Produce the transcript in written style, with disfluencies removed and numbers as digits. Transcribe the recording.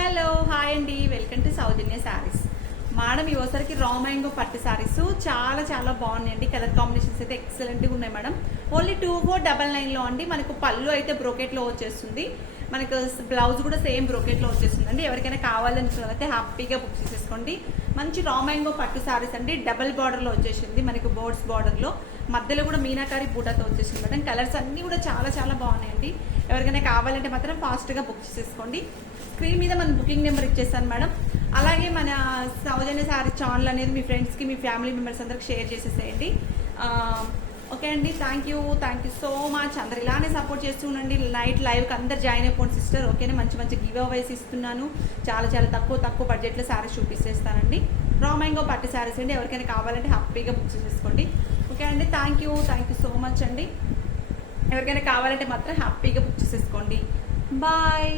Hello hi అండి, welcome to Soujanya sarees. Madam ఇవసరికి raw mango పట్టు శారీస్ చాలా చాలా బాగున్నాయండి. కలర్ కాంబినేషన్స్ అయితే ఎక్సలెంట్గా ఉన్నాయి మేడం. ఓన్లీ 2499లో అండి. మనకు పళ్ళు అయితే బ్రోకెట్లో వచ్చేస్తుంది, మనకు బ్లౌజ్ కూడా సేమ్ బ్రోకెట్లో వచ్చేస్తుందండి. ఎవరికైనా కావాలనుకున్నట్లయితే హ్యాపీగా బుక్ చేసేసుకోండి. మంచి రా మ్యాంగో పట్టు శారీస్ అండి. డబల్ బార్డర్లో వచ్చేసింది, మనకు బోర్డ్స్ బార్డర్లో మధ్యలో కూడా మీనాకారి బూటాతో వచ్చేసింది మేడం. కలర్స్ అన్నీ కూడా చాలా చాలా బాగున్నాయండి. ఎవరికైనా కావాలంటే మాత్రం ఫాస్ట్గా బుక్ చేసేసుకోండి. స్క్రీన్ మీద మన బుకింగ్ నెంబర్ ఇచ్చేస్తాను మేడం. అలాగే మన సౌజన్య శారీ ఛానల్ అనేది మీ ఫ్రెండ్స్కి, మీ ఫ్యామిలీ మెంబర్స్ అందరికి షేర్ చేసేసేయండి. ఓకే అండి, థ్యాంక్ యూ సో మచ్. అందరు ఇలానే సపోర్ట్ చేస్తూ ఉండండి. నైట్ లైవ్కి అందరు జాయిన్ అయిపోండి సిస్టర్. ఓకేనా, మంచి మంచి గివ్ అవేస్ ఇస్తున్నాను. చాలా చాలా తక్కువ బడ్జెట్లో శారీస్ చూపిస్తేస్తానండి. రా మ్యాంగో పట్టు శారీస్ అండి. ఎవరికైనా కావాలంటే హ్యాపీగా బుక్ చేసేసుకోండి. ఓకే అండి, థ్యాంక్ యూ సో మచ్ అండి. ఎవరికైనా కావాలంటే మాత్రం హ్యాపీగా బుక్ చేసేసుకోండి. బాయ్.